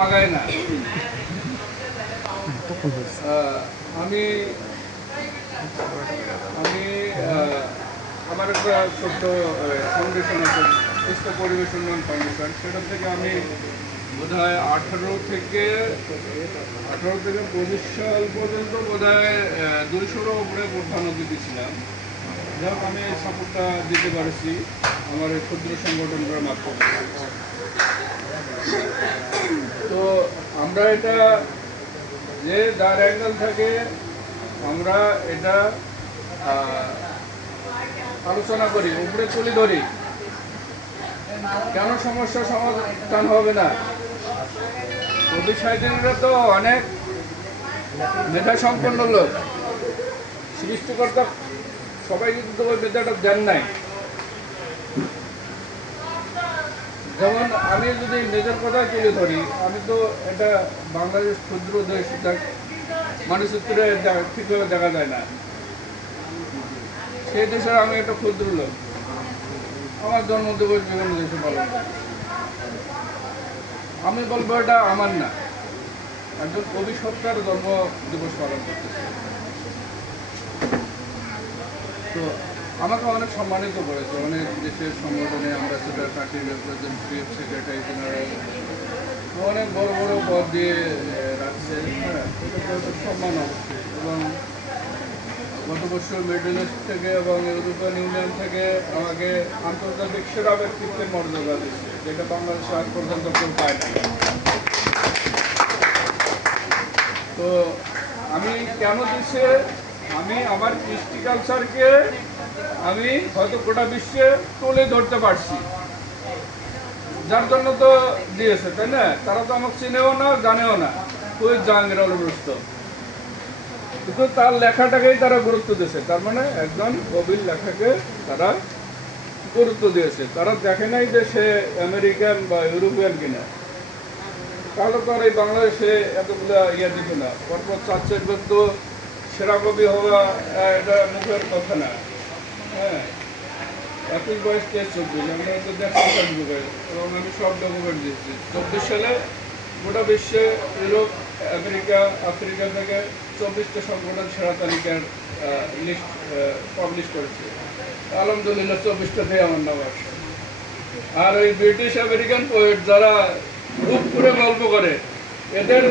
আগায় না। আমি আমি আমার একটা ছোট্ট ফাউন্ডেশন আছে, সুস্থ পরিবেশ উন্নয়ন ফাউন্ডেশন। সেটা থেকে আমি বোধহয় 18 থেকে 25 সাল পর্যন্ত বোধহয় 200-এর উপরে প্রধানমন্ত্রী দিয়েছিলাম। যাই হোক, আমি সাপোর্টটা দিতে পারছি আমার এই ক্ষুদ্র সংগঠনটার মাধ্যমে। তো আমরা এটা যে যার অ্যাঙ্গেল থাকে আমরা এটা আলোচনা করি, উপরে তুলে ধরি। কেন সমস্যার সমাধান হবে না? কবি সাহিত্যিকরা তো অনেক মেধা সম্পন্ন লোক, সৃষ্টিকর্তা সবাই কিন্তু ওই মেধাটা দেন নাই। যেমন আমি যদি নিজের কথাই তুলে ধরি, আমি তো এটা বাংলাদেশ ক্ষুদ্র দেশ, মানচিত্রে ঠিকভাবে দেখা যায় না। সেই দেশের আমি একটা ক্ষুদ্র লোক, আমার জন্ম দিবস বিভিন্ন দেশে পালন করি। আমি বলবো এটা আমার না, একজন কবি সত্তার জন্ম দিবস পালন করতেছে। তো আমাকে অনেক সম্মানিত করেছে, অনেক দেশের সংগঠনে ambassador, country representative, secretary general, অনেক বড় বড় পদ দিয়ে রাখছে। হ্যাঁ, এটা সম্মান অবশ্যই। এবং গত বছর মিডল ইস্ট থেকে এবং ইউরোপিয়ান ইউনিয়ন থেকে আমাকে আন্তর্জাতিক সেরা ব্যক্তিত্বের মর্যাদা দিচ্ছে, যেটা বাংলাদেশে আজ পর্যন্ত কেউ পায় না। তো আমি কেন দিচ্ছে, আমি আমার কৃষ্টি কালচারকে আমি হয়তো গোটা বিশ্বে তুলে ধরতে পারছি, যার জন্য তো দিয়েছে, তাই না? তারা তো আমাকে চিনেও না, জানেও না, ওই জাহাঙ্গীর আলম রুস্তম, কিন্তু তার লেখাটাকেই তারা গুরুত্ব দিয়েছে। তার মানে একজন কবির লেখাকে তারা গুরুত্ব দিয়েছে। তারা দেখে নাই যে সে আমেরিকান বা ইউরোপিয়ান কিনা, তাহলে তো আর এই বাংলাদেশে এতগুলো দিত না। পরপর 4-4 তো সেরা কবি হওয়া এটা মুখের কথা না। হ্যাঁ, 21, 22, 23, 24 আমরা তো দেখছি সার্টিফিকেট, এবং আমি সব ডকুমেন্ট দিচ্ছি। 24 সালে গোটা বিশ্বে ইউরোপ, আমেরিকা, আফ্রিকা থেকে 24টা সংগঠন সেরা তালিকার লিস্ট পাবলিশ করেছে। আলহামদুলিল্লাহ 24টাতেই আমার নাম আসে। আর ওই ব্রিটিশ আমেরিকান পোয়েট যারা গ্রুপ করে গল্প করে, এদের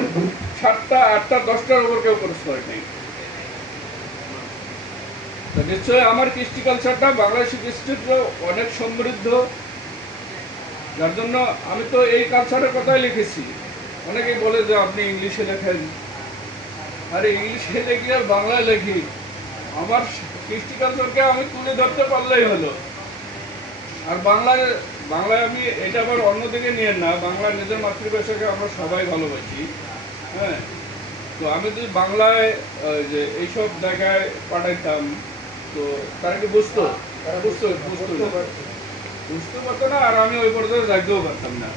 7টা, 8টা, 10টার উপর কেউ খরচ করে নেই। নিশ্চয়ই আমার কৃষ্টি কালচারটা, বাংলাদেশি কৃষ্টিটা অনেক সমৃদ্ধ, যার জন্য আমি তো এই কালচারের কথাই লিখেছি। অনেকেই বলে যে আপনি ইংলিশে লেখেন, আরে ইংলিশে লিখি আর বাংলায় লিখি, আমার কৃষ্টি কালচারকে আমি তুলে ধরতে পারলেই হলো। আর বাংলায় আমি এটা আবার অন্যদিকে নিয়ে না, বাংলা নিজের মাতৃভাষাকে আমরা সবাই ভালোবাসি। হ্যাঁ, তো আমি যদি বাংলায় যে এইসব জায়গায় পাঠাইতাম, তো তারা কি বুঝতো? তারা বুঝতে পারতো না, আর আমি ওই পর্যায়ে যাইতেও পারতাম না।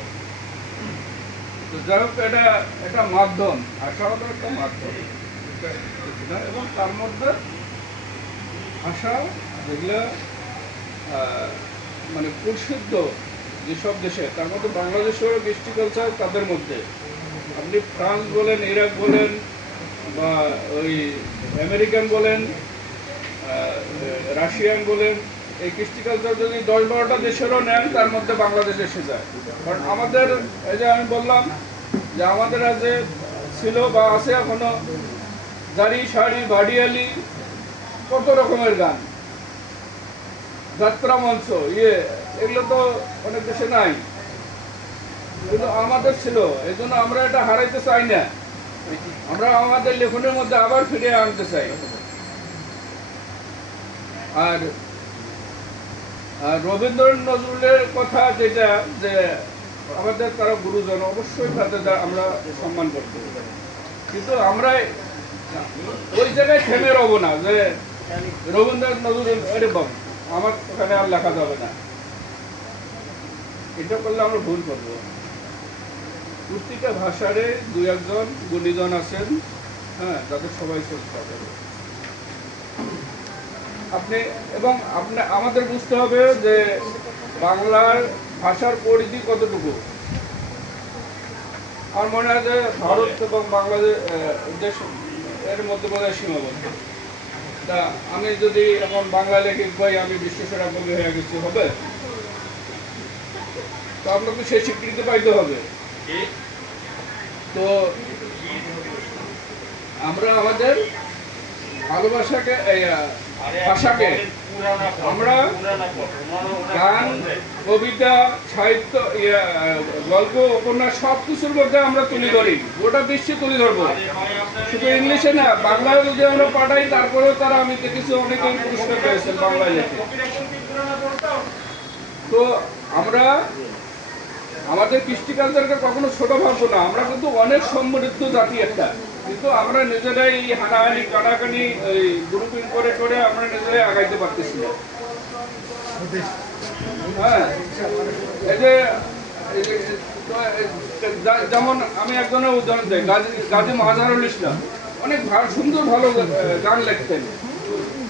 তো যাই হোক, এটা একটা মাধ্যম, ভাষাও তো একটা মাধ্যম, এবং তার মধ্যে ভাষা যেগুলো মানে প্রসিদ্ধ যেসব দেশে, তার মধ্যে বাংলাদেশের কৃষ্টি কালচার তাদের মধ্যে। আপনি ফ্রান্স বলেন, ইরাক বলেন, বা ওই আমেরিকান বলেন, রাশিয়ান বলেন, এই কৃষ্টি কালচার যদি 10-12টা দেশেরও নেন, তার মধ্যে বাংলাদেশ এসে যায়। কারণ আমাদের, এই যে আমি বললাম যে আমাদের রাজ্যে ছিল বা আছে এখনো জারি, শাড়ি, ভাডিয়ালি, কত রকমের গান, যাত্রা মঞ্চ, এগুলো তো অনেক দেশে নাই, কিন্তু আমাদের ছিল। এই জন্য আমরা এটা হারাইতে চাই না, আমরা আমাদের লেখনের মধ্যে আবার ফিরে আনতে চাই। আর রবীন্দ্রনাথ নজরুলের কথা যেটা, যে আমাদের তারা গুরুজন, অবশ্যই তাদের আমরা সম্মান করতে, কিন্তু আমরা ওই জায়গায় থেমে রব না যে রবীন্দ্রনাথ নজরুল আরে বাবু আমার ওখানে আর লেখা যাবে না। এটা করলে আমরা ভুল করবো। প্রত্যেকটা ভাষারে 2-1 গুণীজন আছেন, হ্যাঁ, যাদের সবাই চেষ্টা করে আপনি, এবং আমাদের বুঝতে হবে যে বাংলার ভাষার পরিধি কতটুকু। আমার মনে হয় যে ভারত এবং বাংলাদেশ দেশ এর মধ্যে বোধহয় সীমাবদ্ধ। তা আমি যদি এখন বাংলা লেখিক বই আমি বিশ্বসেরা কবি হয়ে গেছি হবে, তো আপনাকে সেই স্বীকৃতি পাইতে হবে। তো আমরা আমাদের ভালোবাসাকে ভাষাকে আমরা গান, কবিতা, সাহিত্য, গল্প, উপন্যাস সব কিছুর মধ্যে আমরা তুলে ধরি, গোটা বিশ্বে তুলে ধরবো। শুধু ইংলিশে না, বাংলায় যদি আমরা পাঠাই তারপরেও তারা, আমি দেখেছি অনেকেই পুরস্কার পেয়েছেন বাংলায় লেখে। তো আমরা আমাদের কৃষ্টি কালচারকে কখনো ছোট ভাববো না। আমরা কিন্তু অনেক সমৃদ্ধ জাতি একটা, কিন্তু আমরা নিজেরাই এই হানাহানি কাটাকানি গ্রুপিং করে করে আমরা নিজেরাই আগাইতে পারতেছি না। হ্যাঁ, এই যে যেমন আমি একজনের উদাহরণ দিই, গাজী মাজহারুল ইসলাম অনেক সুন্দর ভালো গান লিখতেন,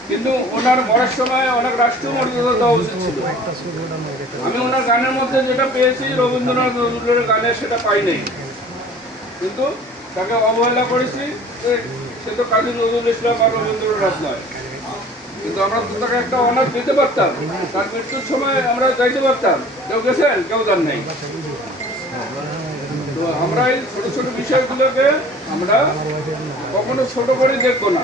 কিন্তু ওনার মরার সময় অনেক রাষ্ট্রীয় মর্যাদা দেওয়া উচিত ছিল। আমি ওনার গানের মধ্যে যেটা পেয়েছি রবীন্দ্রনাথ নজরুলের গানে সেটা পাই নাই, কিন্তু তাকে অবহেলা করেছি। সে তো কাজী নজরুল ইসলাম আর রবীন্দ্রনাথ নয়, কিন্তু আমরা তো তাকে একটা অনার দিতে পারতাম। তার মৃত্যুর সময় আমরা যাইতে পারতাম, কেউ গেছেন, কেউ যান নাই। তো আমরা এই ছোট ছোট বিষয়গুলোকে আমরা কখনো ছোট করে দেখবো না।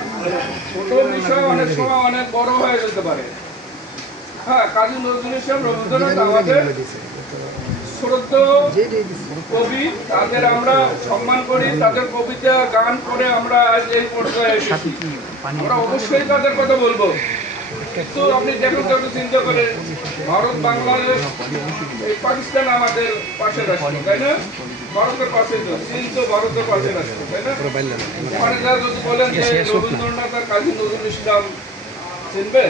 ছোট বিষয় অনেক সময় অনেক বড় হয়ে যেতে পারে। হ্যাঁ, কাজী নজরুল ইসলাম, রবীন্দ্রনাথ আমাদের শ্রদ্ধেয় কবি, তাদের আমরা সম্মান করি, তাদের কবিতা গান করে আমরা আজ এই পর্যায়ে এসেছি। আমরা অবশ্যই তাদের কথা বলবো। তো আপনি দেখুন, একটু চিন্তা করেন, ভারত, বাংলাদেশ, এই পাকিস্তান আমাদের পাশের রাষ্ট্র, তাই না? ভারতের পাশে তো, চীন তো ভারতের পাশের রাষ্ট্র, তাই না? ওখানে যা যদি বলেন যে রবীন্দ্রনাথ আর কাজী নজরুল ইসলাম চিনবে,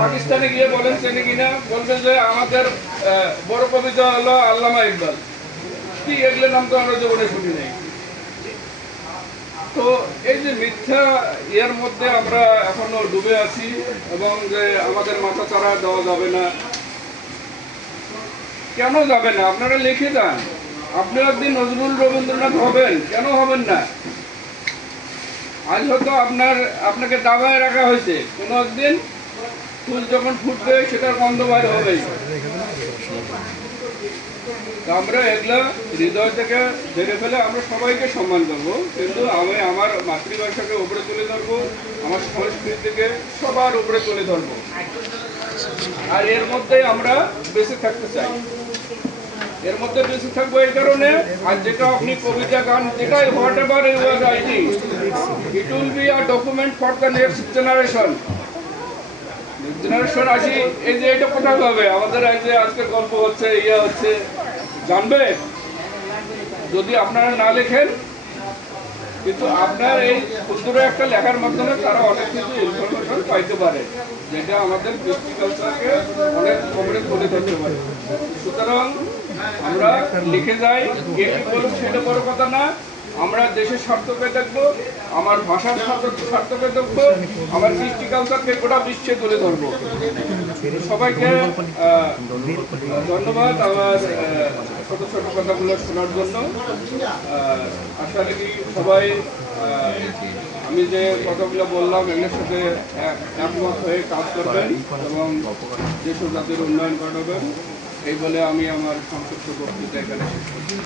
পাকিস্তানে গিয়ে বলেন চেনে কিনা, বলবে যে আমাদের বড় কবিতা হলো আল্লামা ইকবাল। কি এগুলোর নাম তো আমরা জীবনে শুনি নাই। তো এই যে মিথ্যা এর মধ্যে আমরা এখনো ডুবে আছি, এবং যে আমাদের মাথা চারা দেওয়া যাবে না, কেন যাবে না? আপনারা লিখে যান, আপনি একদিন নজরুল রবীন্দ্রনাথ হবেন, কেন হবেন না? আজ হয়তো আপনাকে দাবায় রাখা হয়েছে, কোনো একদিন ফুল যখন ফুটবে সেটার গন্ধ বাইর হবেই। আমরা এগুলা হৃদয় থেকে ধরে ফেলে আমরা সবাইকে সম্মান করবো, কিন্তু আমি আমার মাতৃভাষাকে উপরে তুলে ধরবো, আমার সংস্কৃতিকে সবার উপরে তুলে ধরবো, আর এর মধ্যে আমরা বেঁচে থাকতে চাই। এর মধ্যে বেঁচে থাকবো এই কারণে, আর যেটা আপনি কবিতা গান যেটাই whatever you are writing, it will be a document for the next generation. Generation আসি, এই যে এটা কোথায় পাবে? আমাদের এই যে আজকে গল্প হচ্ছে, হচ্ছে, জানবে? যদি আপনারা না লেখেন, কিন্তু আপনার এই ক্ষুদ্র একটা লেখার মাধ্যমে তারা অনেক কিছু ইনফরমেশন পাইতে পারে, যেটা আমাদের কৃষ্টি কালচারকে অনেক কমরে তুলে ধরতে পারে। সুতরাং আমরা লিখে যাই, এটি বলুন সেটা বড় কথা না। আমরা দেশের স্বার্থকে দেখবো, আমার ভাষার স্বার্থকে দেখবো, আমার কৃষ্টি কালচারকে গোটা বিশ্বে তুলে ধরবো। সবাইকে ধন্যবাদ আমার ছোট ছোট কথাগুলো শোনার জন্য। আশা রাখি সবাই আমি যে কথাগুলো বললাম এর সাথে একমত হয়ে কাজ করবেন এবং দেশ ও জাতির উন্নয়ন ঘটাবেন। এই বলে আমি আমার সংক্ষিপ্ত বক্তৃতা এখানে শেষ করছি।